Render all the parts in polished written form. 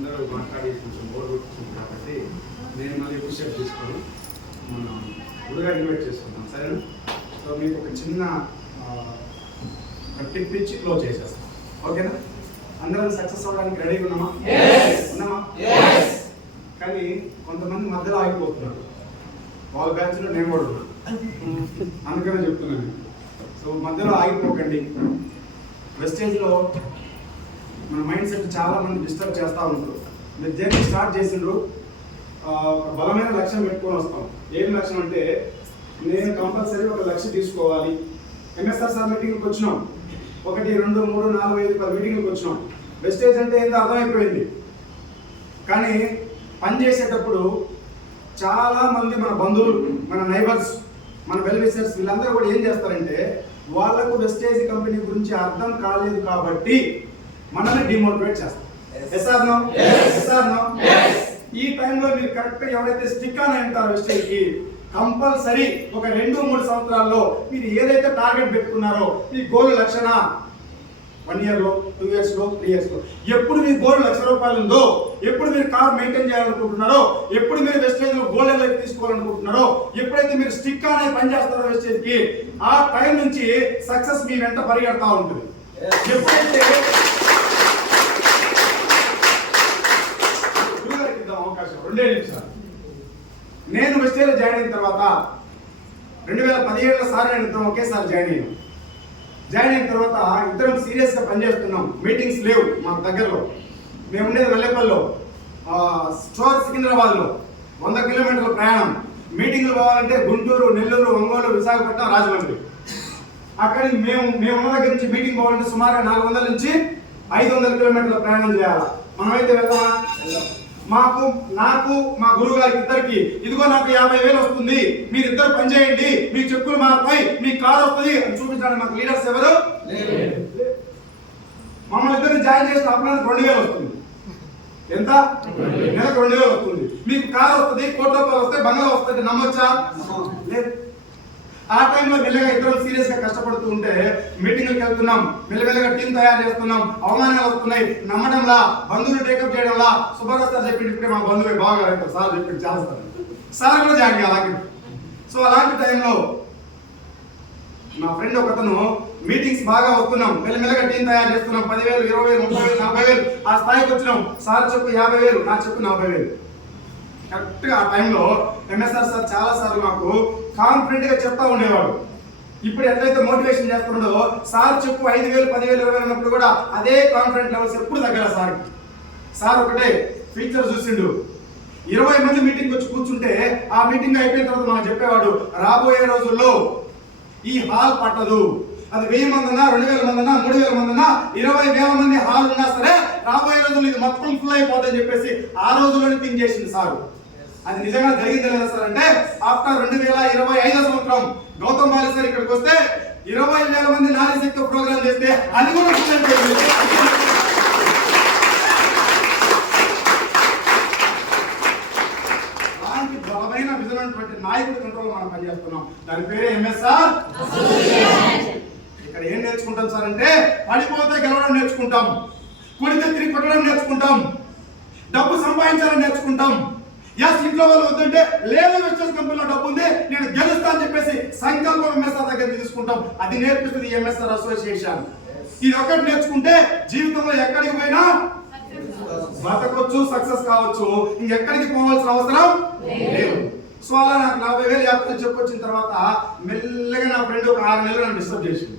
అందరూ మాట్లాడి కొంచెం బోర్ కొట్టుకుంటుంది కాబట్టి నేను మళ్ళీ పుషప్ తీసుకొని మనం గుడిగా ఇన్వైట్ చేసుకుంటాం, సరేనా? సో మీకు ఒక చిన్న టిప్ ఇచ్చి క్లోజ్ చేసేస్తాం, ఓకేనా? అందరం సక్సెస్ అవ్వడానికి రెడీగా ఉన్నామా? ఉన్నామా? కానీ కొంతమంది మధ్యలో ఆగిపోతున్నారు. వాళ్ళ బ్యాచ్లో నేను కూడా ఉన్నా, అందుకనే చెప్తున్నాను. సో మధ్యలో ఆగిపోకండి. వెస్టేజ్లో మన మైండ్ సెట్ చాలా మంది డిస్టర్బ్ చేస్తూ ఉంటారు. మీరు జర్నీ స్టార్ట్ చేసిండ్రు, ఒక బలమైన లక్ష్యం పెట్టుకొని వస్తాం. ఏం లక్ష్యం అంటే నేను కంపల్సరీ ఒక లక్ష్యం తీసుకోవాలి. ఎంఎస్ఆర్ సార్ మీటింగ్కి వచ్చినాం, 1, 2, 3, 4, 5, 10 మీటింగ్కి వచ్చినాం. వెస్టేజ్ అంటే ఏంటో అర్థమైపోయింది. కానీ పని చేసేటప్పుడు చాలా మంది మన బంధువులు, మన నైబర్స్, మన వెల్ విషర్స్ వీళ్ళందరూ కూడా ఏం చేస్తారంటే వాళ్ళకు వెస్టేజ్ కంపెనీ గురించి అర్థం కాలేదు కాబట్టి మనల్ని డిమోటివేట్ చేస్తారు. ఈ టైంలో మీరు కరెక్ట్గా ఎవరైతే స్టిక్ అని అంటారో వెస్టేజ్కి కంపల్సరీ ఒక 2-3 సంవత్సరాల్లో మీరు ఏదైతే టార్గెట్ పెట్టుకున్నారో ఈ గోల్ లక్షణ 1 ఇయర్లో, 2 ఇయర్స్లో, 3 ఇయర్స్లో ఎప్పుడు మీ గోల్ ₹1,00,000 ఉందో, ఎప్పుడు మీరు కార్ మెయింటైన్ చేయాలనుకుంటున్నారో, ఎప్పుడు మీరు వెస్టేజ్లో గోల్డెన్ లైఫ్ తీసుకోవాలనుకుంటున్నారో, ఎప్పుడైతే మీరు స్టిక్ అనే పని చేస్తారో వెస్టేజ్కి ఆ టైం నుంచి సక్సెస్ మీ వెంట పరిగెడతా ఉంటుంది. ఎప్పుడైతే అవకాశం 2 నిమిషాలు. నేను వెస్టేజ్లో జాయిన్ అయిన తర్వాత 2017లో సార్ నేను ఇద్దరం ఒకేసారి జాయిన్ అయిన తర్వాత ఇద్దరం సీరియస్గా పనిచేస్తున్నాం. మీటింగ్స్ లేవు మాకు దగ్గరలో, మేము ఉండేది వెల్లెపల్లిలో, స్టోర్ సికింద్రాబాద్లో 100 కిలోమీటర్ల ప్రయాణం. మీటింగ్లు పోవాలంటే గుంటూరు, నెల్లూరు, ఒంగోలు, విశాఖపట్నం, రాజమండ్రి. అక్కడికి మేము ఉన్న దగ్గర నుంచి మీటింగ్ పోవాలంటే సుమారుగా 400 నుంచి 500 కిలోమీటర్ల ప్రయాణం చేయాలి. మనమైతే వెళ్దామా? నాకు మా గురువు గారికి ఇద్దరికి ఇదిగో నాకు 50,000 వస్తుంది, మీరిద్దరు పని చేయండి, మీ చెక్కులు మారుతాయి, మీ కారు వస్తుంది అని చూపించడానికి మాకు లీడర్స్ ఎవరు? మమ్మల్ని ఇద్దరిని జాయిన్ చేసిన అప్పుడు 2,000 వస్తుంది. ఎంత? నెలకు 2,000 వస్తుంది. మీకు కారు వస్తుంది, ₹1,00,000 వస్తాయి, బంగ్లా వస్తుంది. నమ్మొచ్చా? లేదు. ఆ టైంలో మెల్లగా ఇద్దరం సీరియస్గా కష్టపడుతూ ఉంటే మీటింగ్లకు వెళ్తున్నాం, మెల్లమెల్లగా టీం తయారు చేస్తున్నాం. అవమానాలు వస్తున్నాయి, నమ్మడంలా, బంధువులు టేకప్ చేయడంలా. సుబ్బారావు సార్ చెప్పింది ఇప్పుడే మా బంధువే బాగా సార్ చెప్పింది చాలా సార్ కూడా జాయిన్ అలాగే. సో అలాంటి టైంలో నా ఫ్రెండ్ ఒకతను మీటింగ్స్ బాగా వస్తున్నాం, మెల్లమెల్లగా టీం తయారు చేస్తున్నాం. 10,000, 20,000, 30,000, 40,000 ఆ స్థాయికి వచ్చినాం. సార్ చెప్పు 50,000, నా చెప్పు 40,000. కరెక్ట్గా ఆ టైంలో ఎంఎస్ఆర్ సార్ చాలా సార్లు నాకు కాన్ఫిడెంట్గా చెప్తా ఉండేవాడు. ఇప్పుడు ఎట్లయితే మోటివేషన్ చేస్తున్నాడో సార్ చెప్పు 5,000, 10,000, 20,000 అన్నప్పుడు కూడా అదే కాన్ఫిడెంట్ లెవెల్స్ ఎప్పుడు తగ్గల సార్ ఒకటే ఫీచర్ చూసిండు. 20 మంది మీటింగ్ వచ్చి కూర్చుంటే ఆ మీటింగ్ అయిపోయిన తర్వాత మనం చెప్పేవాడు రాబోయే రోజుల్లో ఈ హాల్ పట్టదు. అది 1000 మంది అన్నా, 2,000 మంది అన్నా, 3,000 మంది అన్నా, 20,000 మంది హాల్ ఉన్నా సరే రాబోయే రోజుల్లో ఇది మొత్తం ఫుల్ అయిపోతుందని చెప్పేసి ఆ రోజుల్లోనే థింక్ చేసింది సార్. అది నిజంగా జరిగింది లేదా సార్ అంటే ఆఫ్టర్ 2025 సంవత్సరం గౌతమ్ బాలి సార్ ఇక్కడికి వస్తే 20,000 మంది నారీ శక్తి ప్రోగ్రామ్ చేస్తే అది కూడా అలాంటి బలమైన విజన్ ఉన్నటువంటి నాయకుడి కంట్రోల్ మనం పనిచేస్తున్నాం. దాని పేరే ఎంఎస్ఆర్. ఇక్కడ ఏం నేర్చుకుంటాం సార్ అంటే పడిపోతే గెలవడం నేర్చుకుంటాం, కొడితే తిరిగి కొట్టడం నేర్చుకుంటాం, డబ్బు సంపాదించాలని నేర్చుకుంటాం. ఇంట్లో వాళ్ళు వద్దంటే లేదు వెస్టేజ్ కంపెనీలో డబ్బు ఉంది నేను గెలుస్తా అని చెప్పేసి సంకల్పం ఎంఎస్ఆర్ దగ్గర తీసుకుంటాం. అది నేర్పిస్తుంది ఎంఎస్ఆర్ అసోసియేషన్. ఇది ఒకటి నేర్చుకుంటే జీవితంలో ఎక్కడికి పోయినా బతకొచ్చు, సక్సెస్ కావచ్చు, ఇంకెక్కడికి పోవాల్సిన అవసరం లేదు. సో అలా నాకు 40,000, 50,000 చెప్పొచ్చిన తర్వాత మెల్లగా నా ఫ్రెండ్ ఒక 6 నెలలు నన్ను డిస్టర్బ్ చేసింది.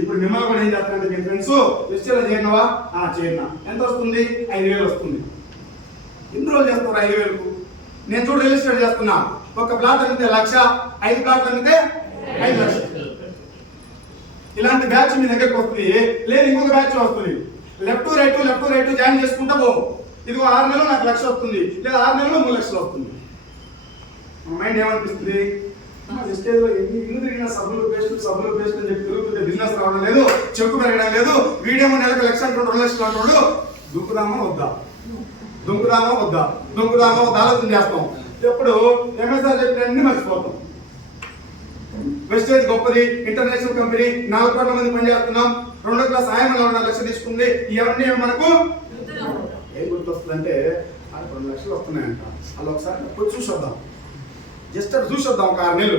ఇప్పుడు మిమ్మల్ని కూడా ఏం చేస్తారంటే మీ ఫ్రెండ్స్ వెస్టేజ్లో చేరినవా? చేరినా. ఎంత వస్తుంది? 5,000 వస్తుంది. ఎన్ని రోజులు చేస్తారు 5,000కు? నేను చూడ రియల్ ఎస్టేట్ చేస్తున్నా. ఒక ప్లాట్ అమ్మితే 1,00,000, 5 ప్లాట్లు అమ్మితే 5 లక్షలు. ఇలాంటి బ్యాచ్ మీ దగ్గరకు వస్తుంది, లేదు ఇంకొక బ్యాచ్ వస్తుంది. లెఫ్ట్ రైట్ జాయిన్ చేసుకుంటా పో. ఇదిగో 6 నెలలు నాకు 1,00,000 వస్తుంది, లేదా 6 నెలలు 3 లక్షలు వస్తుంది. మైండ్ ఏమనిపిస్తుంది? వెస్టేజ్లో ఇల్లు తిరిగిన సబ్బులు పేస్ట్ అని చెప్పి తిరుగుతుంటే బిజినెస్ రావడం లేదు, చెక్కు పెరగడం లేదు, వీడియో నెలకు 1,00,000 అంటాడు, 2 లక్షలు అంటాడు. దుంకుదామా వద్దా ఆలోచన చేస్తాం. ఎప్పుడు ఎంఎస్ఆర్ చెప్పినన్ని మర్చిపోతాం. వెస్టేజ్ గొప్పది, ఇంటర్నేషనల్ కంపెనీ, 4 కోట్ల మంది పనిచేస్తున్నాం, 2వ క్లాస్ ఆయన 4 లక్షలు తీసుకుంది. ఇవన్నీ మనకు వస్తుందంటే 2 లక్షలు వస్తున్నాయంట. అలా ఒకసారి పోయి చూసి వద్దాం, జస్ట్ అటు చూసి వద్దాం. ఒక 6 నెలలు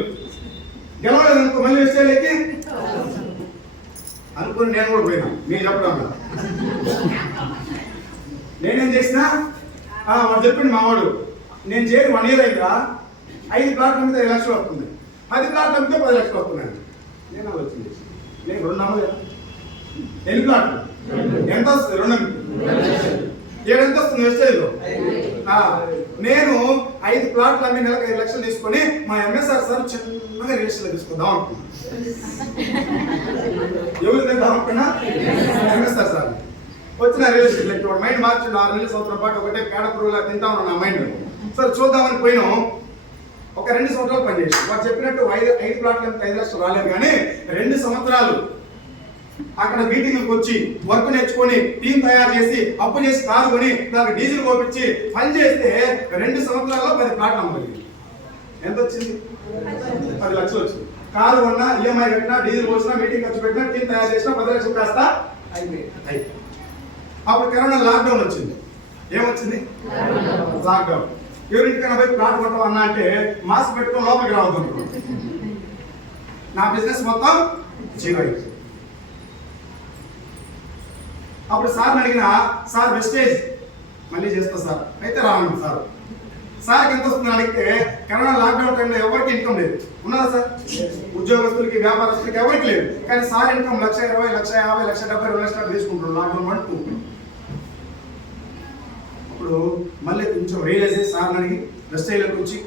గెలవలేదు అనుకో, మళ్ళీ విషయాలకి అనుకుని నేను కూడా పోయినా. నేను చెప్పడం కదా, నేనేం చేసినా వాడు చెప్పింది మావాడు, నేను చేరి 1 year అయిందా, 5 ప్లాట్లు అమ్మితే 5 లక్షలు వస్తుంది, 10 ప్లాట్లు అమ్మితే 10 లక్షలు వస్తున్నాయి. నేను ఆలోచన చేసి నేను 2 అమ్మలేదు. ఎన్ని ప్లాట్లు ఎంత వస్తుంది? 2 7 ఎంత వస్తుంది వెస్టేజ్లో? నేను 5 ప్లాట్లు అమ్మి నెలకు 5 లక్షలు తీసుకొని మా ఎంఎస్ఆర్ సార్ చిన్నగా రిజిస్టర్ తీసుకుందాం అనుకున్నా. ఎవరు తెద్దాం అనుకున్నా? ఎంఎస్ఆర్ సార్ వచ్చిన రిజిస్టర్ లెక్క మైండ్ మార్చిండు. 6 నెలల సంవత్సరం పాటు ఒకటే పేడ పురుగులా తింటా ఉన్నా నా మైండ్. సార్ చూద్దామని పోయినాం. ఒక 2 సంవత్సరాలు పనిచేసి వాడు చెప్పినట్టు 5 ప్లాట్లు 5 లక్షలు రాలేదు. కానీ 2 సంవత్సరాలు అక్కడ మీటింగ్కి వచ్చి వర్క్ నేర్చుకొని టీం తయారు చేసి అప్పు చేసి కారు కొని దానికి డీజిల్ పోపించి పని చేస్తే 2 సంవత్సరాల్లో 10 ప్లాట్లు అమ్మగలిగింది. ఎంత వచ్చింది? 10 లక్షలు వచ్చింది. కారు కొన్నా, ఈఎంఐ కట్టినా, డీజిల్ పోసినా, మీటింగ్ ఖర్చు పెట్టినా, టీం తయారు చేసినా 10 లక్షలు కాస్త అయిపోయింది. అప్పుడు కరోనా లాక్డౌన్ వచ్చింది. ఏమొచ్చింది? లాక్డౌన్. ఎవరింటికైనా పోయి ప్లాట్ కొట్టం అన్నా అంటే మాస్క్ పెట్టుకొని లోపలికి రావద్దు అనుకో. నా బిజినెస్ మొత్తం జీరో అయింది. అప్పుడు సార్ని అడిగినా, సార్ వెస్టేజ్ మళ్ళీ చేస్తా సార్. అయితే రాను సార్. సార్కి ఎంత వస్తుందని అడిగితే కరోనా లాక్డౌన్ టైంలో ఎవరికి ఇన్కమ్ లేదు. ఉన్నదా సార్? ఉద్యోగస్తులకి, వ్యాపారస్తులకి ఎవరికి లేదు. కానీ సార్ ఇన్కమ్ 1,20,000, 1,50,000, 1,70,000, 2 లక్షలు తీసుకుంటున్నాడు లాక్డౌన్ 1, 2. అప్పుడు మళ్ళీ కొంచెం రియలైజ్ అయ్యి సార్ని అడిగి వెస్టేజ్లోకి వచ్చి